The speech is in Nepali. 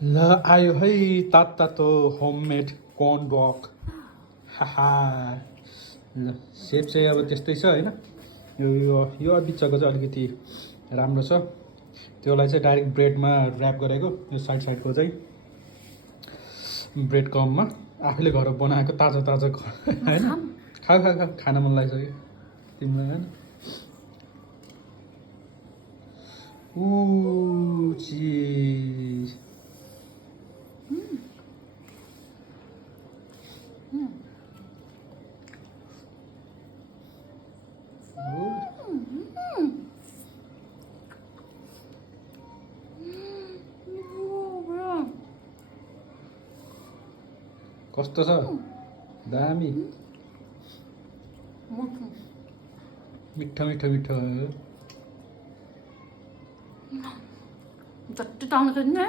ल आयो है तातो होममेड कर्न डग हाहा ल सेप चाहिँ अब त्यस्तै छ होइन यो बिचको चाहिँ अलिकति राम्रो छ त्यसलाई चाहिँ डाइरेक्ट ब्रेडमा ऱ्याप गरेको यो साइडको चाहिँ ब्रेड क्रम्बमा आफूले घर बनाएको ताजा होइन खाऊ खान मन लागिसक्यो तिमीलाई होइन चिज कस्तो छ दामी मिठो जति त आउँछ नि